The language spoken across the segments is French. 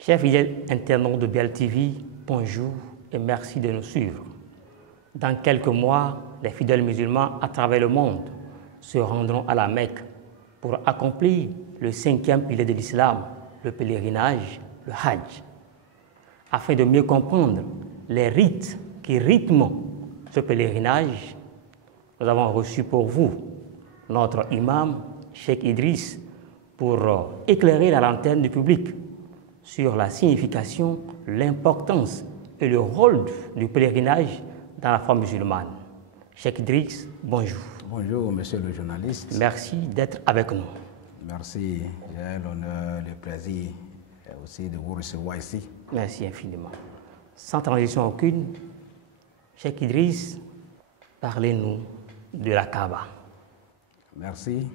Chers fidèles internautes de Bial TV, bonjour et merci de nous suivre. Dans quelques mois, les fidèles musulmans à travers le monde se rendront à la Mecque pour accomplir le 5e pilier de l'islam, le pèlerinage, le Hajj. Afin de mieux comprendre les rites qui rythment ce pèlerinage, nous avons reçu pour vous notre imam, Cheikh Idriss, pour éclairer la lanterne du public sur la signification, l'importance et le rôle du pèlerinage dans la foi musulmane. Cheikh Idriss, bonjour. Bonjour, monsieur le journaliste. Merci d'être avec nous. Merci, j'ai l'honneur, le plaisir aussi de vous recevoir ici. Merci infiniment. Sans transition aucune, Cheikh Idriss, parlez-nous de la Kaaba. Merci.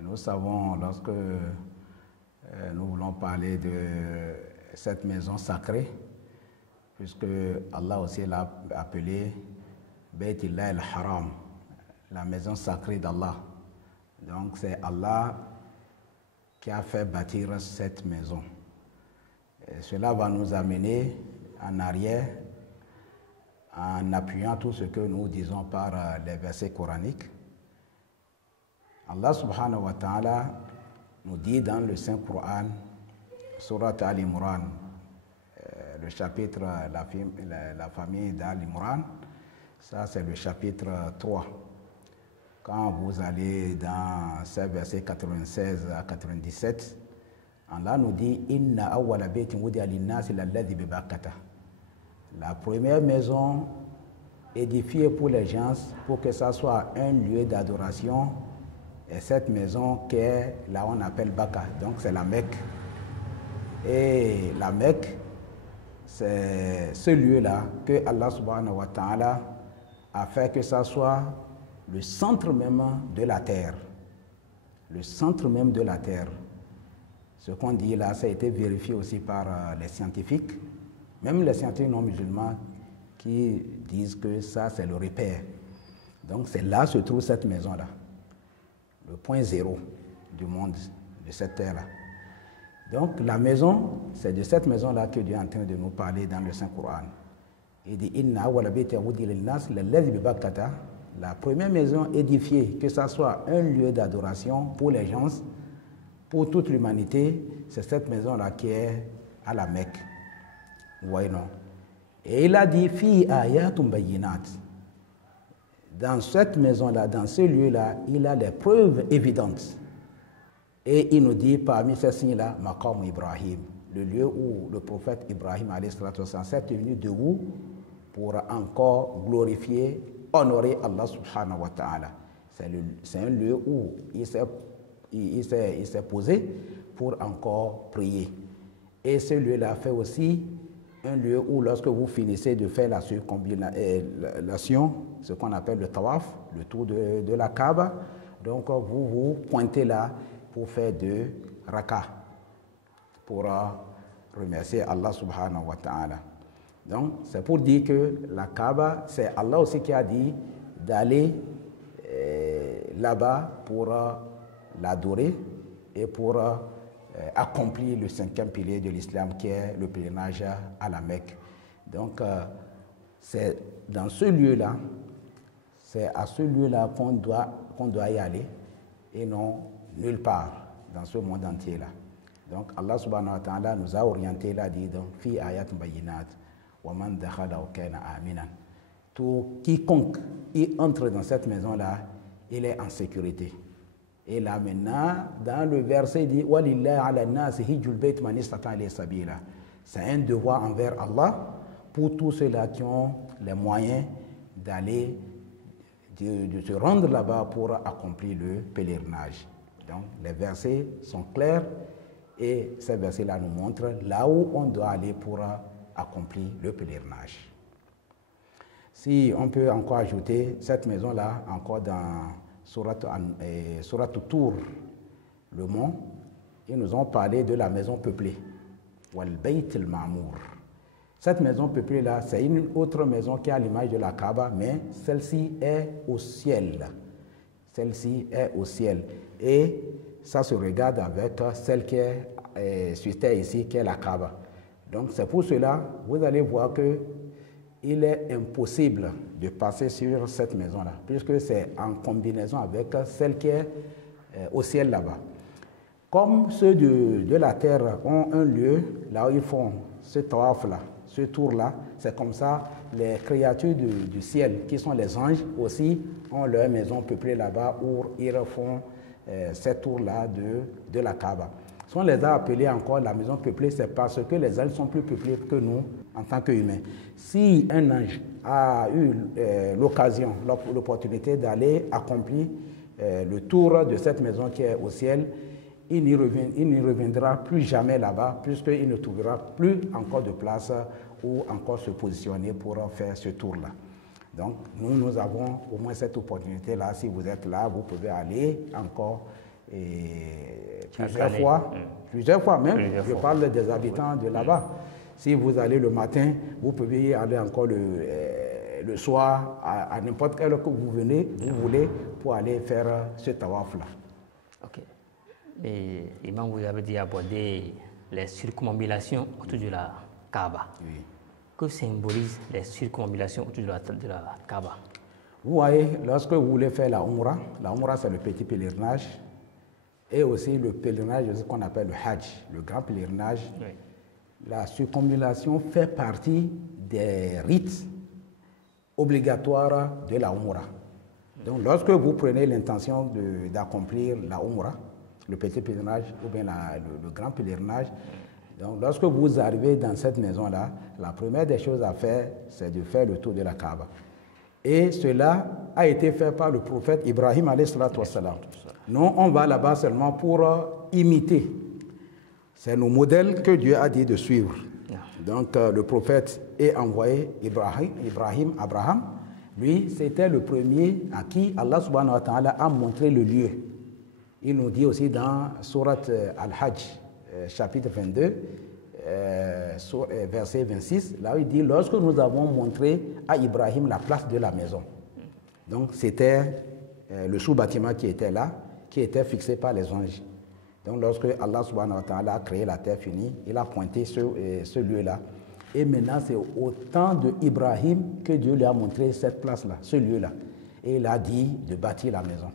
Nous savons, lorsque nous voulons parler de cette maison sacrée, puisque Allah aussi l'a appelé Baytillah al-Haram, la maison sacrée d'Allah. Donc c'est Allah qui a fait bâtir cette maison. Et cela va nous amener en arrière en appuyant tout ce que nous disons par les versets coraniques. Allah subhanahu wa ta'ala nous dit dans le Saint-Coran, Surat Al-Imran, le chapitre la famille d'Al-Imran, ça c'est le chapitre 3. Quand vous allez dans ces versets 96 à 97, Allah nous dit Inna awwala baytin wudi'a lin-nasi lalladhi bi Bakkata. La première maison édifiée pour les gens, pour que ça soit un lieu d'adoration, et cette maison qui est là on appelle Bakka, donc c'est la Mecque. Et la Mecque, c'est ce lieu-là que Allah subhanahu wa ta'ala a fait que ça soit le centre même de la terre. Le centre même de la terre. Ce qu'on dit là, ça a été vérifié aussi par les scientifiques, même les scientifiques non musulmans qui disent que ça c'est le repère. Donc c'est là se trouve cette maison-là, le point zéro du monde, de cette terre-là. Donc la maison, c'est de cette maison-là que Dieu est en train de nous parler dans le Saint-Coran. Il dit Inna awwala baytin wudi'a lin-nas lalladhi bi Bakkata. La première maison édifiée, que ce soit un lieu d'adoration pour les gens, pour toute l'humanité, c'est cette maison-là qui est à la Mecque. Vous voyez, non? Et il a dit Fi ayatum bayyinat. Dans cette maison-là, dans ce lieu-là, il a des preuves évidentes. Et il nous dit parmi ces signes-là, Maqam Ibrahim, le lieu où le prophète Ibrahim s'est tenu debout pour encore glorifier, honorer Allah subhanahu wa ta'ala. C'est un lieu où il s'est posé pour encore prier. Et ce lieu-là fait aussi un lieu où lorsque vous finissez de faire la circumambulation, ce qu'on appelle le tawaf, le tour de la Kaaba, donc vous vous pointez là pour faire 2 rakas, pour remercier Allah subhanahu wa ta'ala. Donc c'est pour dire que la Kaaba, c'est Allah aussi qui a dit d'aller là-bas pour l'adorer et pour accomplir le 5e pilier de l'islam qui est le pèlerinage à la Mecque. Donc c'est dans ce lieu-là, c'est à ce lieu-là qu'on doit y aller et non nulle part dans ce monde entier-là. Donc Allah subhanahu wa ta'ala nous a orientés là, dit donc fi ayat bayinat wa man dakhala kana aminan. Tout quiconque y entre dans cette maison-là, il est en sécurité. Et là maintenant, dans le verset, il dit walillahi ala nas hijjul bayt man istata ilayhi sabila. C'est un devoir envers Allah pour tous ceux-là qui ont les moyens d'aller, de se rendre là-bas pour accomplir le pèlerinage. Donc les versets sont clairs et ces versets-là nous montrent là où on doit aller pour accomplir le pèlerinage. Si on peut encore ajouter cette maison-là, encore dans Surat Tour, le mont, ils nous ont parlé de la maison peuplée, Wal Bayt al-Ma'mour. Cette maison peuplée-là, c'est une autre maison qui a l'image de la Kaaba, mais celle-ci est au ciel. Celle-ci est au ciel. Et ça se regarde avec celle qui est sur terre ici, qui est la Kaaba. Donc c'est pour cela, vous allez voir que il est impossible de passer sur cette maison-là, puisque c'est en combinaison avec celle qui est au ciel là-bas. Comme ceux de la terre ont un lieu, là où ils font ce tawaf-là, ce tour-là, c'est comme ça, les créatures du ciel, qui sont les anges, aussi ont leur maison peuplée là-bas, où ils font cette tour-là de la Kaaba. Si on les a appelés encore la maison peuplée, c'est parce que les anges sont plus peuplés que nous en tant qu'humains. Si un ange a eu l'occasion, l'opportunité d'aller accomplir le tour de cette maison qui est au ciel, il n'y reviendra plus jamais là-bas, puisqu'il ne trouvera plus encore de place où encore se positionner pour faire ce tour-là. Donc, nous avons au moins cette opportunité-là. Si vous êtes là, vous pouvez aller encore plusieurs fois même. Je parle des habitants de là-bas. Si vous allez le matin, vous pouvez y aller encore le soir, à n'importe quelle heure que vous voulez, pour aller faire ce tawaf-là. Ok. Et Imam, vous avez dit aborder les circumambulations autour de la Kaaba. Oui. Que symbolisent les circumambulations autour de la Kaaba? Vous voyez, lorsque vous voulez faire la Umrah c'est le petit pèlerinage, et aussi le pèlerinage, ce qu'on appelle le Hajj, le grand pèlerinage. Oui. La circumambulation fait partie des rites obligatoires de la Umrah. Donc, lorsque vous prenez l'intention d'accomplir la Umrah, le petit pèlerinage ou bien le grand pèlerinage, donc lorsque vous arrivez dans cette maison-là, la première des choses à faire, c'est de faire le tour de la Kaaba. Et cela a été fait par le prophète Ibrahim alayhi salatu wassalam. Nous, on va là-bas seulement pour imiter. C'est nos modèles que Dieu a dit de suivre. Donc le prophète est envoyé Abraham. Lui, c'était le premier à qui Allah subhanahu wa ta'ala a montré le lieu. Il nous dit aussi dans Surat Al-Hajj, chapitre 22, verset 26, là où il dit, lorsque nous avons montré à Ibrahim la place de la maison. Donc c'était le sous-bâtiment qui était là, qui était fixé par les anges. Donc lorsque Allah subhanahu wa ta'ala a créé la terre finie, il a pointé ce lieu-là. Et maintenant c'est au temps d'Ibrahim que Dieu lui a montré cette place-là, ce lieu-là. Et il a dit de bâtir la maison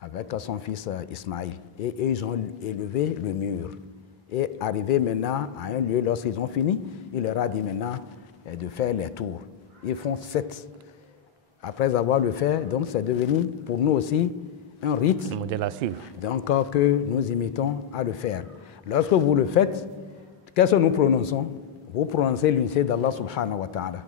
avec son fils Ismaïl. Et ils ont élevé le mur. Et arrivé maintenant à un lieu, lorsqu'ils ont fini, il leur a dit maintenant de faire les tours. Ils font 7. Après avoir le fait, donc c'est devenu pour nous aussi un rite. Un modèle à suivre. Donc que nous imitons à le faire. Lorsque vous le faites, qu'est-ce que nous prononçons? Vous prononcez l'unité d'Allah subhanahu wa ta'ala.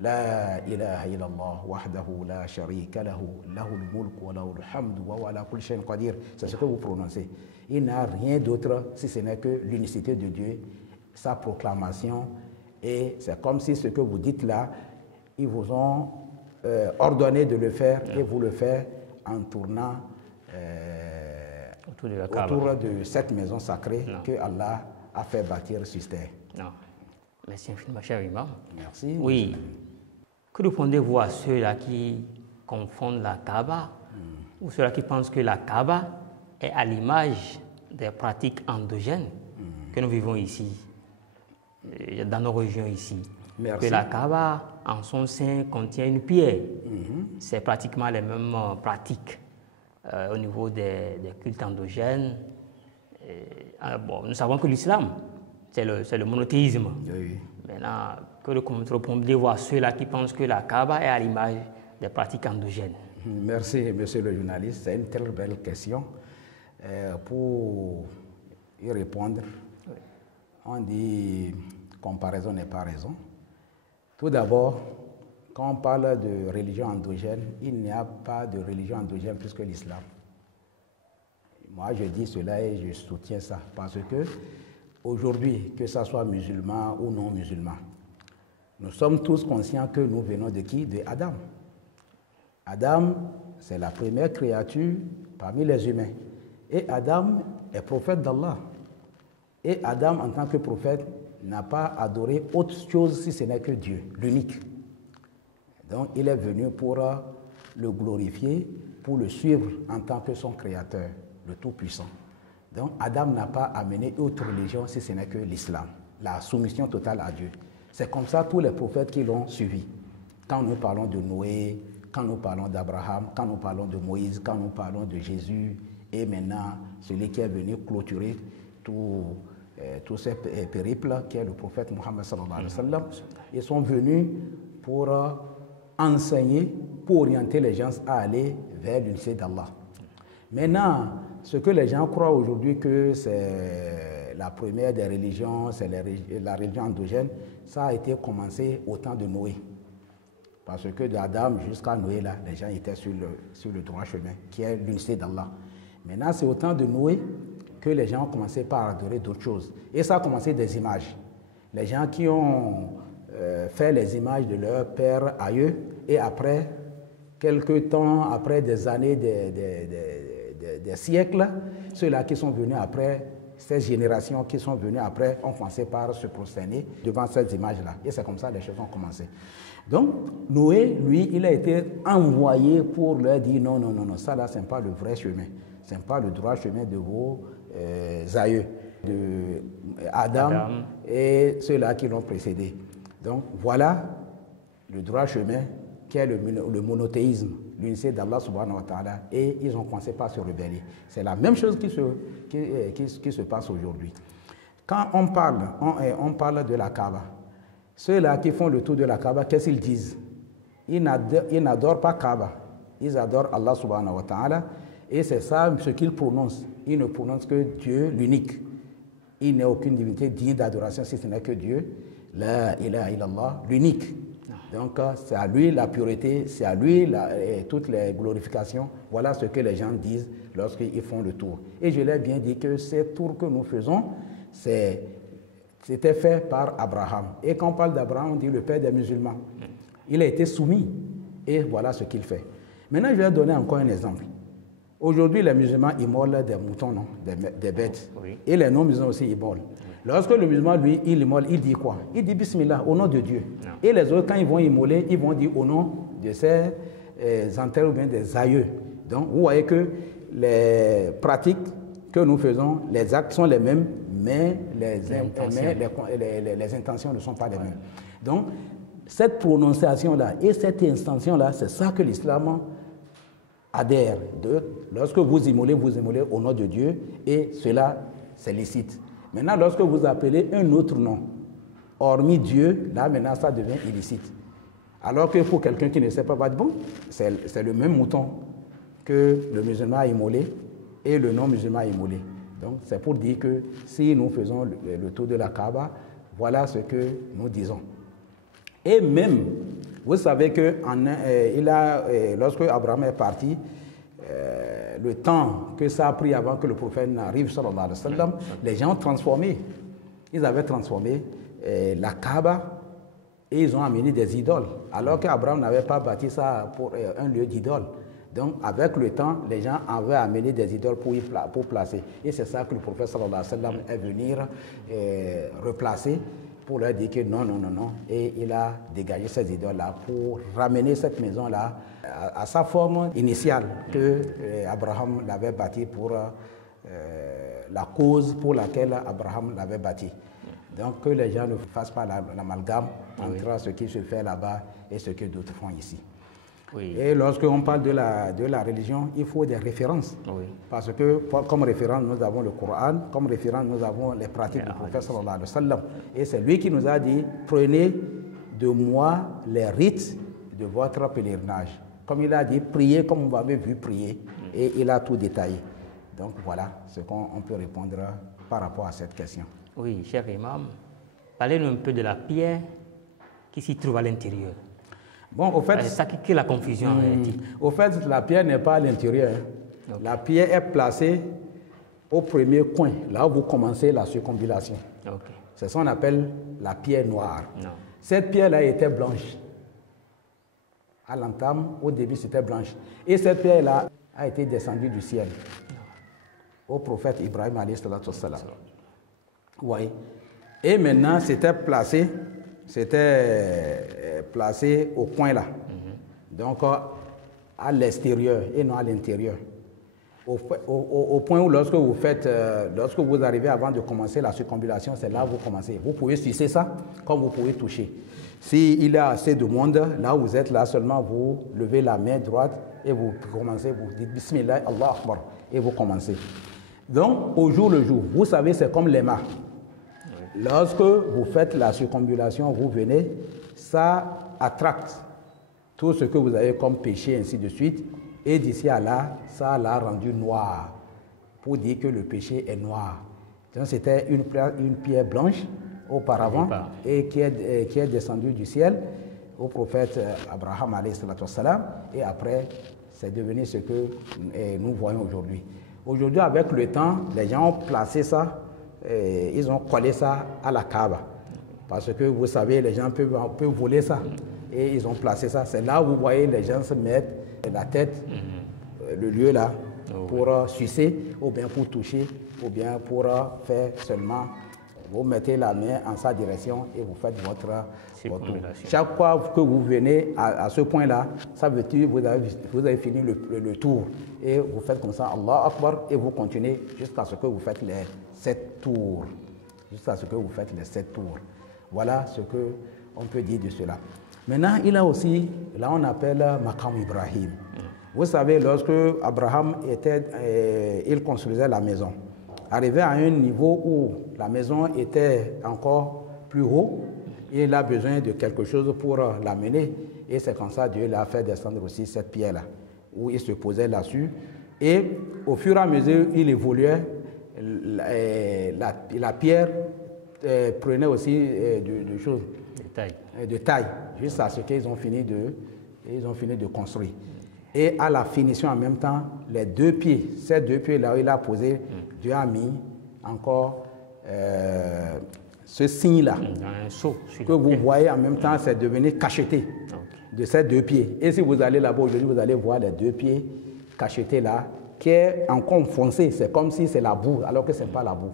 La ilaha illallah wahdahu la sharika lahu lahul mulk wa lahul hamdu wa huwa ala kulli shay'in qadir. C'est ce que vous prononcez. Il n'y a rien d'autre si ce n'est que l'unicité de Dieu, sa proclamation. Et c'est comme si ce que vous dites là, ils vous ont ordonné de le faire et vous le faites en tournant autour de cette maison sacrée que Allah a fait bâtir sur terre. Non. Merci infiniment, cher Imam. Merci. Oui. Que répondez-vous à ceux-là qui confondent la Kaaba ou ceux-là qui pensent que la Kaaba est à l'image des pratiques endogènes que nous vivons ici, dans nos régions ici? Merci. Que la Kaaba, en son sein, contient une pierre. C'est pratiquement les mêmes pratiques au niveau des cultes endogènes. Bon, nous savons que l'islam, c'est le monothéisme. Oui. Maintenant, que répondez-vous à ceux-là qui pensent que la Kaaba est à l'image des pratiques endogènes? Merci, monsieur le journaliste. C'est une très belle question. Pour y répondre, on dit comparaison n'est pas raison. Tout d'abord, quand on parle de religion endogène, il n'y a pas de religion endogène plus que l'islam. Moi, je dis cela et je soutiens ça parce que aujourd'hui, que ce soit musulman ou non musulman, nous sommes tous conscients que nous venons de qui? De Adam. Adam, c'est la première créature parmi les humains. Et Adam est prophète d'Allah. Et Adam, en tant que prophète, n'a pas adoré autre chose si ce n'est que Dieu, l'unique. Donc, il est venu pour le glorifier, pour le suivre en tant que son créateur, le Tout-Puissant. Donc Adam n'a pas amené autre religion si ce n'est que l'islam, la soumission totale à Dieu. C'est comme ça tous les prophètes qui l'ont suivi. Quand nous parlons de Noé, quand nous parlons d'Abraham, quand nous parlons de Moïse, quand nous parlons de Jésus, et maintenant celui qui est venu clôturer tous ces périples, qui est le prophète Mohammed sallallahu alayhi wa sallam, ils sont venus pour enseigner, pour orienter les gens à aller vers l'unité d'Allah. Maintenant, ce que les gens croient aujourd'hui que c'est la première des religions, c'est la religion endogène, ça a été commencé au temps de Noé. Parce que d'Adam jusqu'à Noé, là, les gens étaient sur le droit chemin, qui est l'unité d'Allah. Maintenant, c'est au temps de Noé que les gens ont commencé par adorer d'autres choses. Et ça a commencé des images. Les gens qui ont fait les images de leur père aïeux, et après, quelques temps, après des années, des siècles, ceux-là qui sont venus après, ces générations qui sont venues après, ont commencé par se prosterner devant ces images-là. Et c'est comme ça que les choses ont commencé. Donc, Noé, lui, il a été envoyé pour leur dire non, non, non, non, ça là, ce n'est pas le vrai chemin. Ce n'est pas le droit chemin de vos aïeux, de Adam et ceux-là qui l'ont précédé. Donc, voilà le droit chemin qui est le monothéisme, l'unité d'Allah subhanahu wa ta'ala, et ils ont commencé par se rebeller. C'est la même chose qui se passe aujourd'hui. Quand on parle de la Kaaba, ceux-là qui font le tour de la Kaaba, qu'est-ce qu'ils disent? Ils n'adorent pas Kaaba, ils adorent Allah subhanahu wa ta'ala, et c'est ça ce qu'ils prononcent. Ils ne prononcent que Dieu, l'unique. Il n'y a aucune divinité digne d'adoration si ce n'est que Dieu, la ilaha illallah, l'unique. Donc c'est à lui la pureté, c'est à lui toutes les glorifications. Voilà ce que les gens disent lorsqu'ils font le tour. Et je l'ai bien dit que ces tours que nous faisons, c'était fait par Abraham. Et quand on parle d'Abraham, on dit le père des musulmans. Il a été soumis et voilà ce qu'il fait. Maintenant, je vais donner encore un exemple. Aujourd'hui, les musulmans immolent des moutons, non? Des bêtes. Oui. Et les non-musulmans aussi immolent. Lorsque le musulman, lui, il immole, il dit quoi? Il dit Bismillah, au nom de Dieu. Non. Et les autres, quand ils vont immoler, ils vont dire au nom de ces ancêtres ou bien des aïeux. Donc, vous voyez que les pratiques que nous faisons, les actes sont les mêmes, mais les intentions ne sont pas les mêmes. Donc, cette prononciation-là et cette intention-là, c'est ça que l'islam adhère. Lorsque vous immolez au nom de Dieu, et cela, c'est licite. Maintenant, lorsque vous appelez un autre nom, hormis Dieu, là, maintenant, ça devient illicite. Alors que pour quelqu'un qui ne sait pas, va dire, bon, c'est le même mouton que le musulman a immolé et le non-musulman a immolé. Donc, c'est pour dire que si nous faisons le tour de la Kaaba, voilà ce que nous disons. Et même, vous savez que lorsque Abraham est parti, le temps que ça a pris avant que le prophète n'arrive, sallallahu alayhi wa sallam, les gens ont transformé. Ils avaient transformé la Kaaba et ils ont amené des idoles. Alors qu'Abraham n'avait pas bâti ça pour un lieu d'idole. Donc, avec le temps, les gens avaient amené des idoles pour placer. Et c'est ça que le prophète sallallahu alayhi wa sallam est venu replacer pour leur dire que non, non, non, non. Et il a dégagé ces idoles-là pour ramener cette maison-là à sa forme initiale que Abraham l'avait bâtie pour la cause pour laquelle Abraham l'avait bâtie. Donc que les gens ne fassent pas l'amalgame entre ce qui se fait là-bas et ce que d'autres font ici. Oui. Et lorsqu'on parle de la religion, il faut des références. Oui. Parce que comme référence, nous avons le Coran, comme référence, nous avons les pratiques du prophète sallallahu alayhi wa sallam. Et c'est lui qui nous a dit, prenez de moi les rites de votre pèlerinage. Comme il a dit, priez comme vous m'avez vu prier. Et il a tout détaillé. Donc voilà ce qu'on peut répondre par rapport à cette question. Oui, cher imam, parlez-nous un peu de la pierre qui s'y trouve à l'intérieur. Bon, au fait, c'est ça qui est la confusion. Au fait, la pierre n'est pas à l'intérieur. Okay. La pierre est placée au premier coin, là où vous commencez la circonvallation. Okay. C'est ce qu'on appelle la pierre noire. Non. Cette pierre-là était blanche. À l'entame, au début, c'était blanche. Et cette pierre-là a été descendue du ciel au prophète Ibrahim alayhi salatu wassalam. Oui. Et maintenant, c'était placé au coin là. Donc, à l'extérieur et non à l'intérieur. au point où lorsque vous arrivez avant de commencer la circumambulation, c'est là que vous commencez. Vous pouvez sucer ça comme vous pouvez toucher. S'il y a assez de monde, là où vous êtes, là seulement vous levez la main droite et vous commencez, vous dites Bismillah, Allah Akbar, et vous commencez. Donc, au jour le jour, vous savez, c'est comme les mains. Lorsque vous faites la circumambulation, vous venez, ça attracte tout ce que vous avez comme péché, ainsi de suite. Et d'ici à là, ça l'a rendu noir, pour dire que le péché est noir. Donc, c'était une pierre blanche auparavant et qui est descendue du ciel au prophète Abraham alayhi salatu wassalam, et après, c'est devenu ce que nous voyons aujourd'hui. Aujourd'hui, avec le temps, les gens ont placé ça, ils ont collé ça à la Kaaba. Parce que vous savez, les gens peuvent voler ça. Et ils ont placé ça. C'est là où vous voyez les gens se mettre la tête, le lieu là, pour sucer, ou bien pour toucher, ou bien pour faire seulement. Vous mettez la main en sa direction et vous faites votre tour. Chaque fois que vous venez à ce point-là, ça veut dire que vous avez fini le tour. Et vous faites comme ça, Allah Akbar, et vous continuez jusqu'à ce que vous faites les 7 tours. Jusqu'à ce que vous faites les 7 tours. Voilà ce qu'on peut dire de cela. Maintenant, il a aussi, là on appelle Maqam Ibrahim. Vous savez, lorsque Abraham il construisait la maison, arrivé à un niveau où la maison était encore plus haut, il a besoin de quelque chose pour l'amener. Et c'est comme ça que Dieu l'a fait descendre aussi cette pierre-là, où il se posait là-dessus. Et au fur et à mesure, il évoluait, la pierre prenait aussi de taille, jusqu'à ce qu'ils ont fini de construire. Et à la finition en même temps, les 2 pieds, ces 2 pieds-là où il a posé, Dieu a mis encore ce signe-là, que vous voyez en même temps, c'est devenu cacheté de ces 2 pieds. Et si vous allez là-bas aujourd'hui, vous allez voir les 2 pieds cachetés là, qui est encore foncé, c'est comme si c'est la boue, alors que ce n'est pas la boue.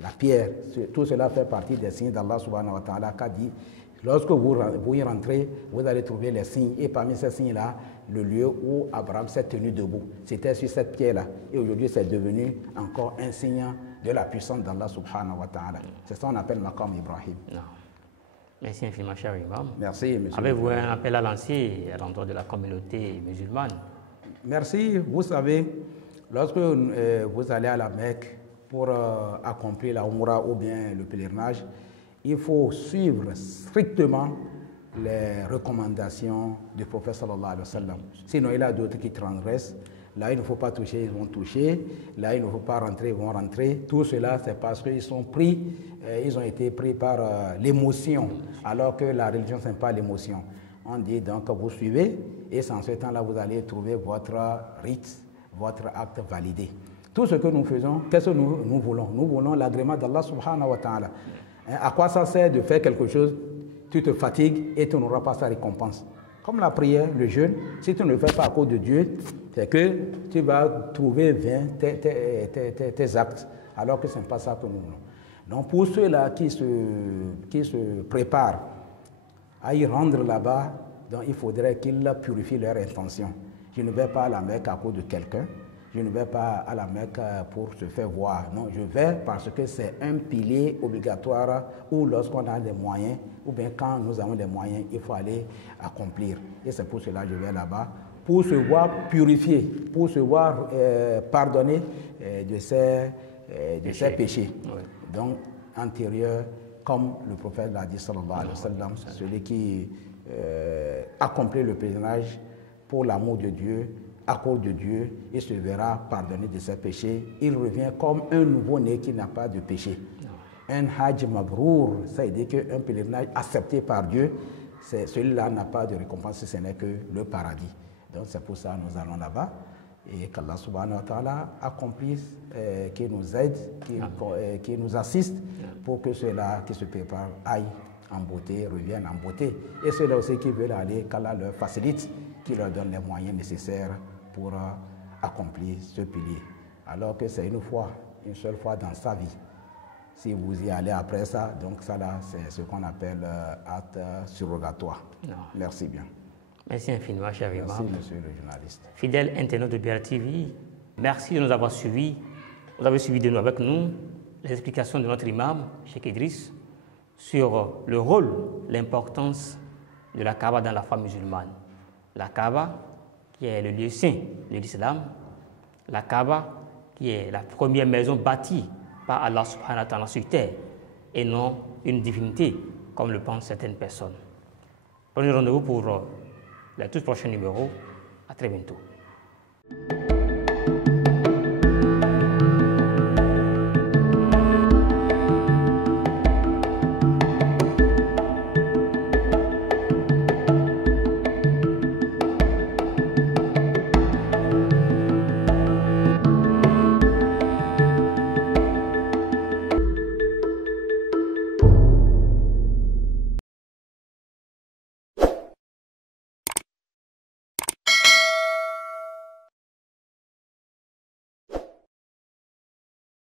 La pierre, tout cela fait partie des signes d'Allah subhanahu wa ta'ala qui a dit, lorsque vous y rentrez, vous allez trouver les signes, et parmi ces signes-là, le lieu où Abraham s'est tenu debout. C'était sur cette pierre-là. Et aujourd'hui, c'est devenu encore un signe de la puissance d'Allah subhanahu wa ta'ala. C'est ça qu'on appelle Maqam Ibrahim. Non. Merci infiniment, cher imam. Merci, monsieur. Avez-vous un appel à lancer à l'endroit de la communauté musulmane? Merci. Vous savez, lorsque vous allez à la Mecque pour accomplir la Umrah ou bien le pèlerinage, il faut suivre strictement les recommandations du prophète sallallahu alayhi wa sallam. Sinon, il y a d'autres qui transgressent. Là, il ne faut pas toucher, ils vont toucher. Là, il ne faut pas rentrer, ils vont rentrer. Tout cela, c'est parce qu'ils sont pris, ils ont été pris par l'émotion, alors que la religion, ce n'est pas l'émotion. On dit donc que vous suivez, et en ce temps-là, vous allez trouver votre rite, votre acte validé. Tout ce que nous faisons, qu'est-ce que nous voulons? Nous voulons l'agrément d'Allah subhanahu wa ta'ala. À quoi ça sert de faire quelque chose? Tu te fatigues et tu n'auras pas sa récompense. Comme la prière, le jeûne, si tu ne le fais pas à cause de Dieu, c'est que tu vas trouver vain tes actes, alors que ce n'est pas ça que nous voulons. Donc pour ceux-là qui se préparent à y rendre là-bas, donc il faudrait qu'ils purifient leur intention. Je ne vais pas à la Mecque à cause de quelqu'un. Je ne vais pas à la Mecque pour se faire voir. Non, je vais parce que c'est un pilier obligatoire où lorsqu'on a des moyens, ou bien quand nous avons des moyens, il faut aller accomplir. Et c'est pour cela que je vais là-bas, pour se voir purifié, pour se voir pardonné de ses péchés. Oui. Donc, antérieurs, comme le prophète l'a dit, sallallahu alayhi wa sallam, celui qui accomplit le pèlerinage pour l'amour de Dieu, à cause de Dieu, il se verra pardonné de ses péchés. Il revient comme un nouveau-né qui n'a pas de péché. Un hajj mabrour, ça veut dire qu'un pèlerinage accepté par Dieu, celui-là n'a pas de récompense, ce n'est que le paradis. Donc c'est pour ça que nous allons là-bas et qu'Allah subhanahu wa ta'ala accomplisse, qui nous aide, qui nous assiste pour que ceux-là qui se préparent aillent en beauté, reviennent en beauté. Et ceux-là aussi qui veulent aller, qu'Allah leur facilite, qui leur donne les moyens nécessaires pour accomplir ce pilier. Alors que c'est une seule fois dans sa vie. Si vous y allez après ça, donc ça là, c'est ce qu'on appelle acte surrogatoire. Non. Merci bien. Merci infiniment, cher imam. Merci, monsieur le journaliste. Fidèle internaute de BR TV, Merci de nous avoir suivis. Vous avez suivi avec nous les explications de notre imam, Cheikh Idriss, sur le rôle, l'importance de la Kaaba dans la foi musulmane. La Kaaba, qui est le lieu saint de l'islam, la Kaaba, qui est la première maison bâtie par Allah subhanahu wa ta'ala sur terre, et non une divinité, comme le pensent certaines personnes. Prenez rendez-vous pour les tout prochains numéros. À très bientôt.